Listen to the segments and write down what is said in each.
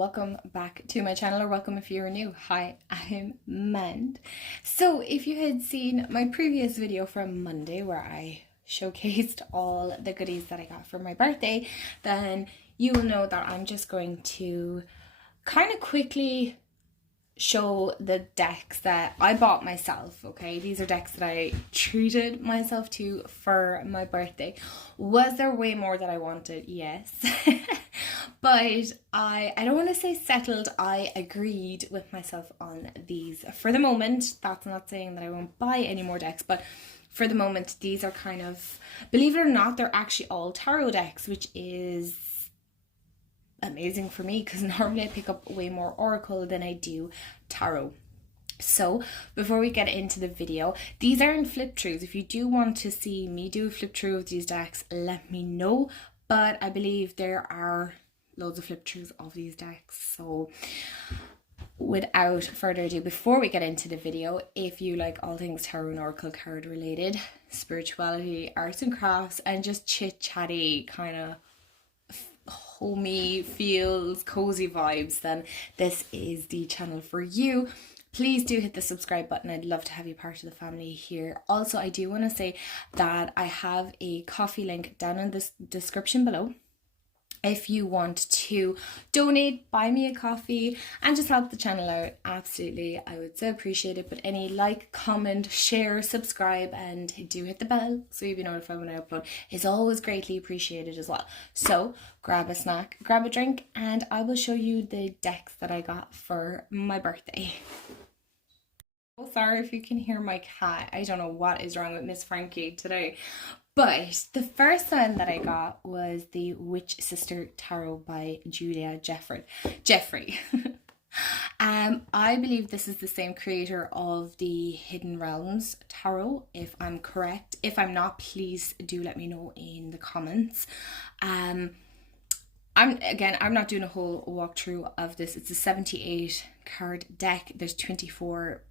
welcome back to my channel, or welcome if you're new. Hi, I'm Mand. So if you had seen my previous video from Monday where I showcased all the goodies that I got for my birthday, then you will know that I'm just going to kind of quickly show the decks that I bought myself. Okay, these are decks that I treated myself to for my birthday. Was there way more that I wanted? Yes. But I don't want to say settled. I agreed with myself on these for the moment. That's not saying that I won't buy any more decks, but for the moment these are kind of, believe it or not, they're actually all tarot decks, which is amazing for me because normally I pick up way more oracle than I do tarot. So before we get into the video, these aren't flip throughs. If you do want to see me do a flip through of these decks, let me know, but I believe there are loads of flip throughs of these decks. So without further ado, before we get into the video, if you like all things tarot and oracle card related, spirituality, arts and crafts, and just chit chatty kind of homey feels, cozy vibes, then this is the channel for you. Please do hit the subscribe button. I'd love to have you part of the family here. Also, I do want to say that I have a coffee link down in the description below. If you want to donate, buy me a coffee, and just help the channel out, absolutely, I would so appreciate it. But any like, comment, share, subscribe, and do hit the bell so you'll be notified when I upload is always greatly appreciated as well. So grab a snack, grab a drink, and I will show you the decks that I got for my birthday. Oh, sorry if you can hear my cat. I don't know what is wrong with Miss Frankie today. But the first one that I got was the Witch Sister Tarot by Julia Jeffrey. I believe this is the same creator of the Hidden Realms Tarot, if I'm correct. If I'm not, please do let me know in the comments. I'm not doing a whole walkthrough of this. It's a 78 card deck. There's 24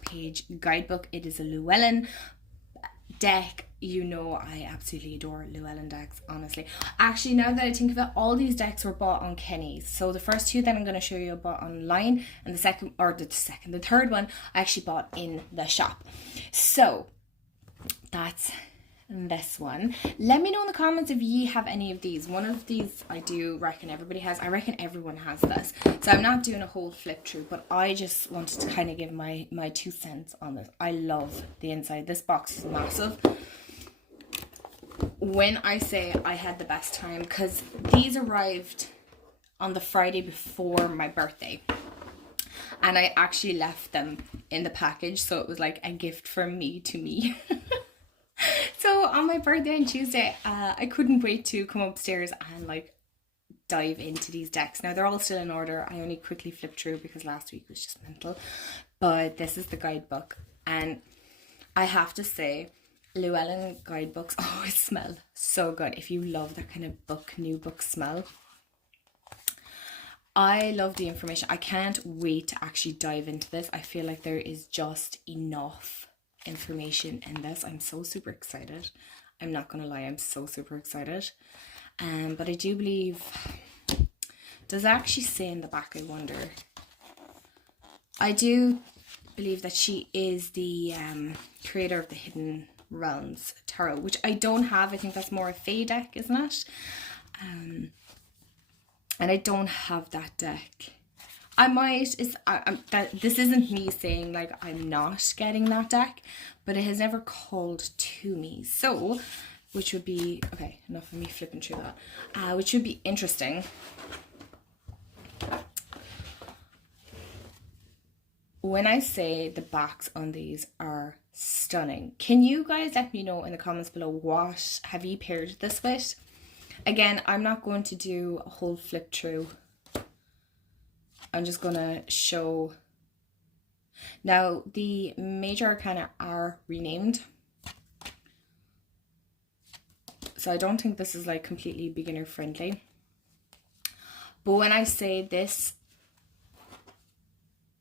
page guidebook. It is a Llewellyn deck. You know I absolutely adore Llewellyn decks, honestly. Actually, now that I think of it, all these decks were bought on Kenny's. So the first two that I'm going to show you I bought online, and the third one I actually bought in the shop. So that's this one. Let me know in the comments if you have any of these. One of these I do reckon everybody has. I reckon everyone has this. So I'm not doing a whole flip through, but I just wanted to kind of give my 2 cents on this. I love the inside. This box is massive. When I say I had the best time, because these arrived on the Friday before my birthday, and I actually left them in the package, so it was like a gift from me to me. So on my birthday on Tuesday, I couldn't wait to come upstairs and like dive into these decks. Now they're all still in order. I only quickly flipped through because last week was just mental. But this is the guidebook, and I have to say, Llewellyn guidebooks always smell so good. If you love that kind of new book smell, I love the information. I can't wait to actually dive into this. I feel like there is just enough information in this. I'm so super excited. I'm not gonna lie, I'm so super excited. But I do believe, does it actually say in the back, I wonder? I do believe that she is the creator of the Hidden Realms Tarot, which I don't have. I think that's more a Fae deck, isn't it? And I don't have that deck. I might, this isn't me saying like I'm not getting that deck, but it has never called to me. So, which would be, okay, enough of me flipping through that, which would be interesting. When I say the backs on these are stunning, can you guys let me know in the comments below, what have you paired this with? Again, I'm not going to do a whole flip through. I'm just going to show. Now, the major arcana are renamed. So I don't think this is like completely beginner friendly. But when I say this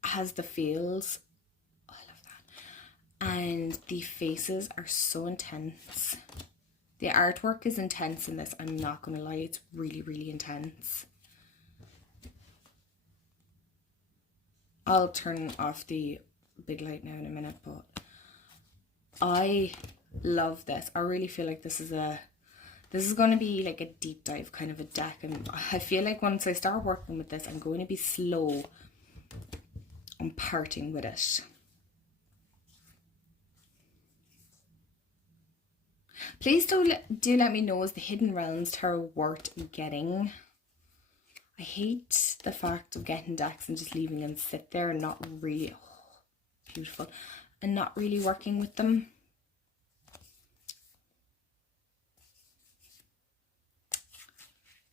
has the feels, oh, I love that. And the faces are so intense. The artwork is intense in this. I'm not going to lie. It's really, really intense. I'll turn off the big light now in a minute, but I love this. I really feel like this is going to be like a deep dive kind of a deck, and I feel like once I start working with this, I'm going to be slow on parting with it. Please do let me know, is the Hidden Realms Tarot worth getting? I hate the fact of getting decks and just leaving them sit there and not really, beautiful, and not really working with them.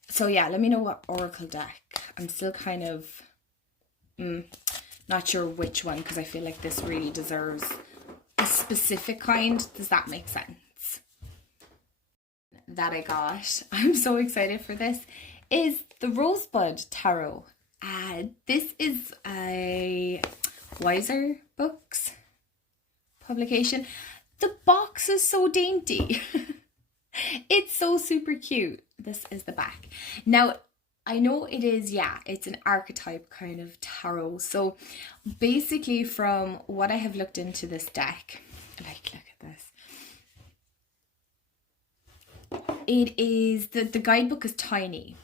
So yeah, let me know what Oracle deck. I'm still kind of not sure which one, because I feel like this really deserves a specific kind. Does that make sense? That I got, I'm so excited for this, is the Rosebud Tarot. This is a Wiser Books publication. The box is so dainty. It's so super cute. This is the back. Now, I know it is, yeah, it's an archetype kind of tarot. So basically, from what I have looked into this deck, like, look at this. It is, the guidebook is tiny.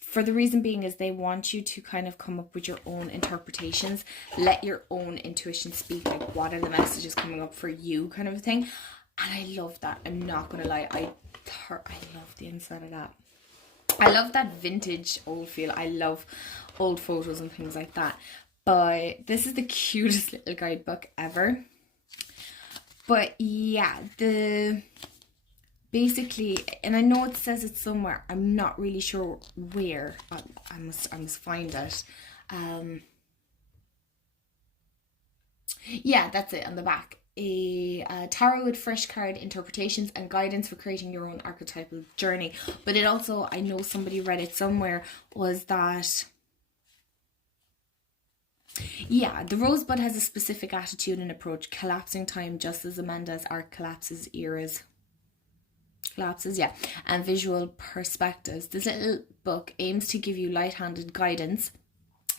For the reason being is they want you to kind of come up with your own interpretations. Let your own intuition speak, like what are the messages coming up for you kind of a thing. And I love that. I'm not going to lie. I love the inside of that. I love that vintage old feel. I love old photos and things like that. But this is the cutest little guidebook ever. But yeah, basically, and I know it says it somewhere. I'm not really sure where. I must find it. Yeah, that's it on the back. A tarot with fresh card interpretations and guidance for creating your own archetypal journey. But it also, I know somebody read it somewhere, was that, yeah, the Rosebud has a specific attitude and approach, collapsing time just as Amanda's art collapses eras. Collapses, yeah, and visual perspectives. This little book aims to give you light-handed guidance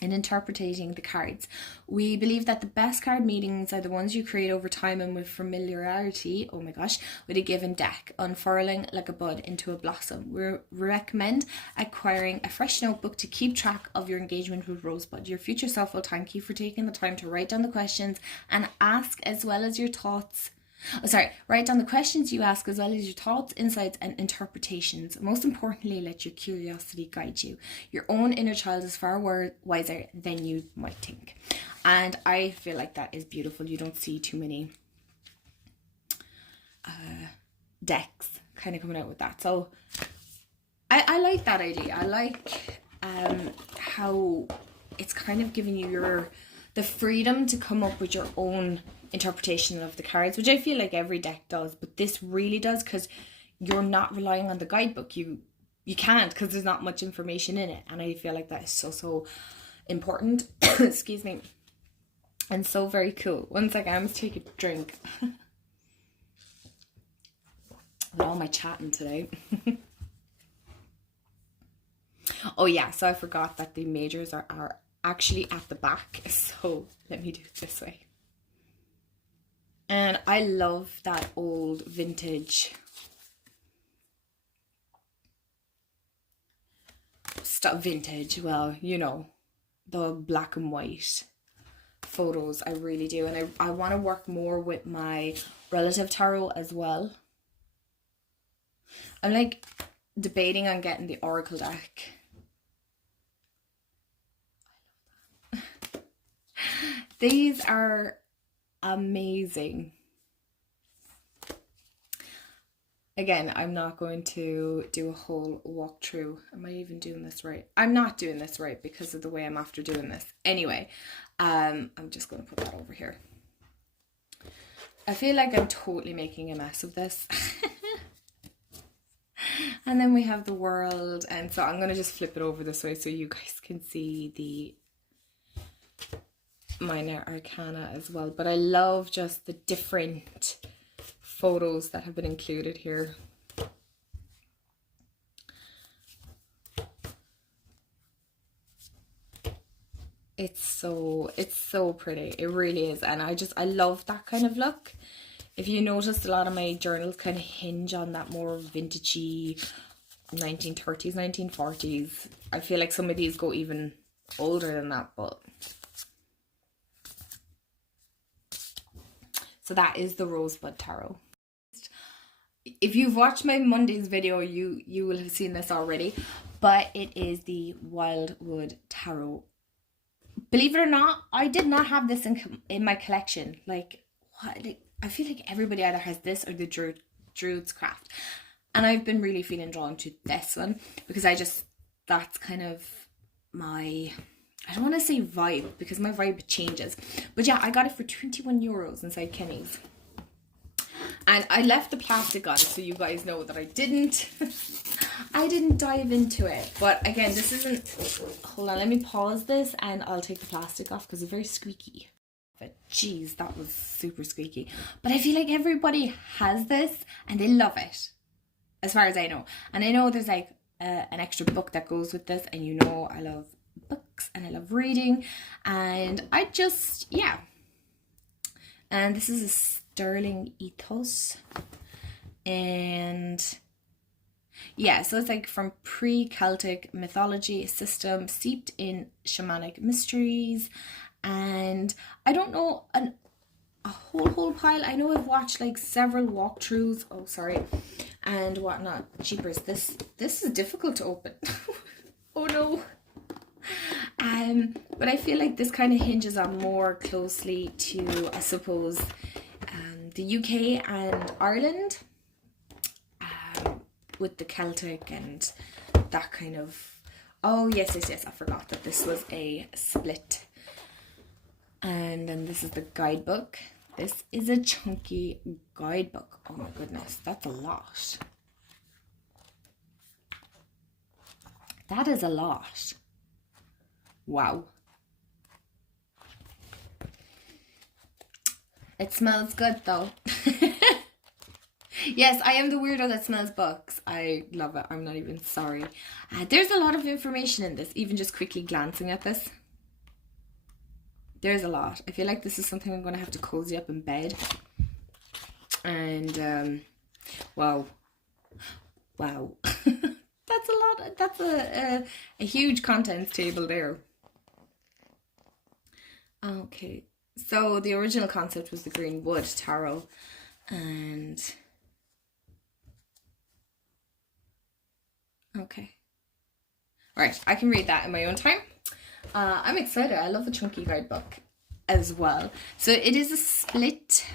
in interpreting the cards. We believe that the best card meanings are the ones you create over time and with familiarity, oh my gosh, with a given deck, unfurling like a bud into a blossom. We recommend acquiring a fresh notebook to keep track of your engagement with Rosebud. Your future self will thank you for taking the time to write down the questions and ask as well as your thoughts. Write down the questions you ask as well as your thoughts, insights, and interpretations. Most importantly, let your curiosity guide you. Your own inner child is far wiser than you might think. And I feel like that is beautiful. You don't see too many decks kind of coming out with that. So I like that idea. I like how it's kind of giving you the freedom to come up with your own interpretation of the cards, which I feel like every deck does, but this really does, because you're not relying on the guidebook. You can't, because there's not much information in it, and I feel like that is so important. Excuse me. And so very cool. One second, I must take a drink. With all my chatting today. Oh yeah, so I forgot that the majors are actually at the back, so let me do it this way. And I love that old vintage stuff. Well, you know, the black and white photos. I really do. And I want to work more with my relative tarot as well. I'm like debating on getting the Oracle deck. I love that. These are amazing. Again, I'm not going to do a whole walkthrough. Am I even doing this right? I'm not doing this right because of the way I'm after doing this. Anyway, I'm just going to put that over here. I feel like I'm totally making a mess of this. And then we have the world, and so I'm going to just flip it over this way so you guys can see the minor arcana as well. But I love just the different photos that have been included here. It's so pretty. It really is. And I love that kind of look. If you noticed, a lot of my journals kind of hinge on that more vintagey 1930s, 1940s. I feel like some of these go even older than that, but so that is the Rosebud Tarot. If you've watched my Monday's video, you will have seen this already, but it is the Wildwood Tarot. Believe it or not, I did not have this in my collection. Like, what? Like, I feel like everybody either has this or the Druid's Craft. And I've been really feeling drawn to this one because that's kind of my, I don't want to say vibe because my vibe changes. But yeah, I got it for €21 inside Kenny's. And I left the plastic on so you guys know that I didn't dive into it. But again, this isn't, hold on, let me pause this and I'll take the plastic off because it's very squeaky. But geez, that was super squeaky. But I feel like everybody has this and they love it, as far as I know. And I know there's like an extra book that goes with this, and you know I love books and I love reading, and I just, yeah. And this is a sterling ethos, and yeah, so it's like from pre-Celtic mythology system steeped in shamanic mysteries. And I don't know a whole pile. I know I've watched like several walkthroughs, and whatnot. Jeepers, this is difficult to open. Oh no. But I feel like this kind of hinges on more closely to, I suppose, the UK and Ireland, with the Celtic and that kind of, oh yes, I forgot that this was a split. And then this is the guidebook. This is a chunky guidebook. Oh my goodness, that's a lot. That is a lot. Wow. It smells good though. Yes, I am the weirdo that smells books. I love it. I'm not even sorry. There's a lot of information in this, even just quickly glancing at this. There's a lot. I feel like this is something I'm going to have to cozy up in bed. And, wow. That's a lot. That's a huge contents table there. Okay. So the original concept was the Greenwood Tarot. And, okay. All right. I can read that in my own time. I'm excited. I love the chunky guidebook as well. So it is a split.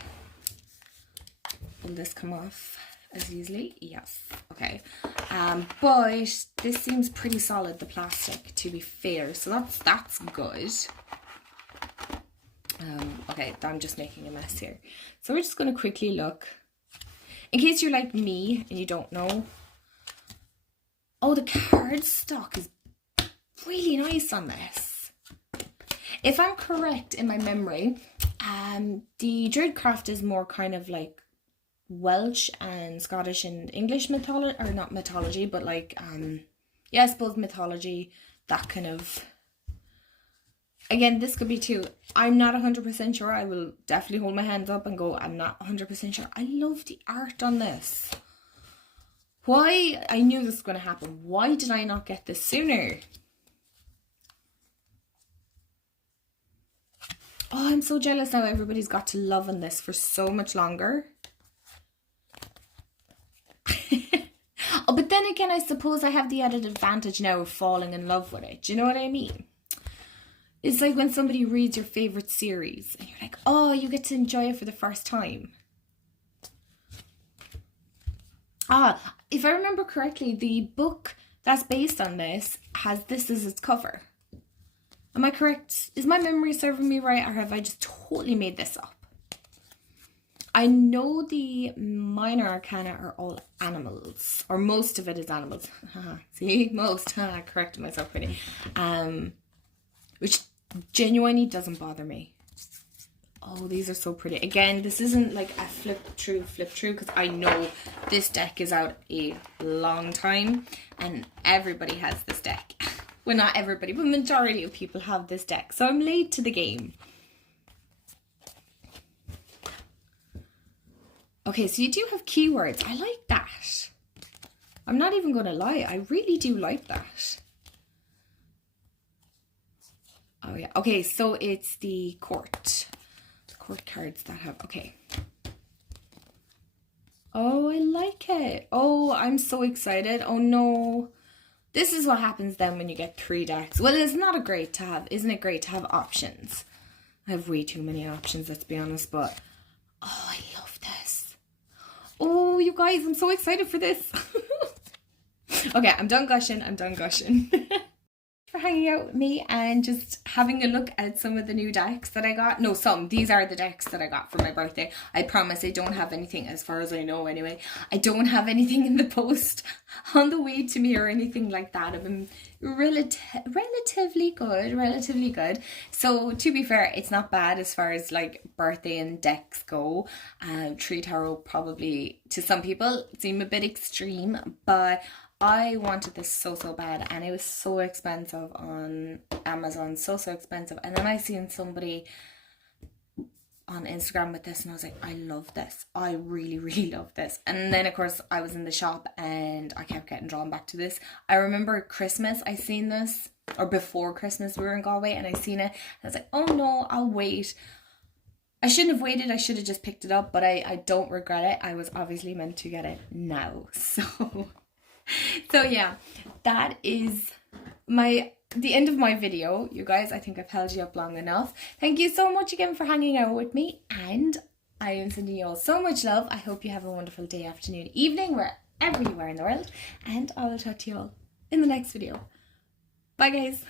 Will this come off as easily? Yes. Okay. But this seems pretty solid, the plastic, to be fair. So that's good. Okay, I'm just making a mess here. So we're just going to quickly look. In case you're like me and you don't know. Oh, the cardstock is really nice on this. If I'm correct in my memory, the Druidcraft is more kind of like Welsh and Scottish and English mythology, or not mythology, but like yeah, I suppose mythology, that kind of. Again, this could be too. I'm not 100% sure. I will definitely hold my hands up and go, I'm not 100% sure. I love the art on this. Why? I knew this was going to happen. Why did I not get this sooner? Oh, I'm so jealous now everybody's got to love on this for so much longer. Oh, but then again, I suppose I have the added advantage now of falling in love with it. Do you know what I mean? It's like when somebody reads your favourite series and you're like, oh, you get to enjoy it for the first time. If I remember correctly, the book that's based on this has this as its cover. Am I correct? Is my memory serving me right, or have I just totally made this up? I know the minor arcana are all animals, or most of it is animals. See, most. Corrected myself pretty. Which genuinely doesn't bother me. Oh, these are so pretty. Again, this isn't like a flip through, because I know this deck is out a long time and everybody has this deck. Well, not everybody, but majority of people have this deck. So I'm late to the game. Okay, so you do have keywords. I like that. I'm not even going to lie. I really do like that. Oh, yeah. Okay, so it's the court. The court cards that have... Okay. Oh, I like it. Oh, I'm so excited. Oh, no. This is what happens then when you get 3 decks. Well, it's not great to have... Isn't it great to have options? I have way too many options, let's be honest, but... Oh, I love this. Oh, you guys, I'm so excited for this. Okay, I'm done gushing. I'm done gushing. For hanging out with me and just having a look at some of the new decks that I got. No, some. These are the decks that I got for my birthday. I promise I don't have anything, as far as I know anyway. I don't have anything in the post on the way to me or anything like that. I've been relatively good. So to be fair, it's not bad as far as like birthday and decks go. Tree Tarot probably to some people seem a bit extreme, but I wanted this so bad, and it was so expensive on Amazon, so expensive. And then I seen somebody on Instagram with this, and I was like, I love this. I really love this. And then of course I was in the shop and I kept getting drawn back to this. I remember Christmas I seen this, or before Christmas we were in Galway and I seen it, and I was like, oh no, I'll wait. I shouldn't have waited, I should have just picked it up, but I don't regret it. I was obviously meant to get it now. So yeah, that is the end of my video, you guys. I think I've held you up long enough. Thank you so much again for hanging out with me, and I am sending you all so much love. I hope you have a wonderful day, afternoon, evening, wherever you are in the world, and I will talk to you all in the next video. Bye guys.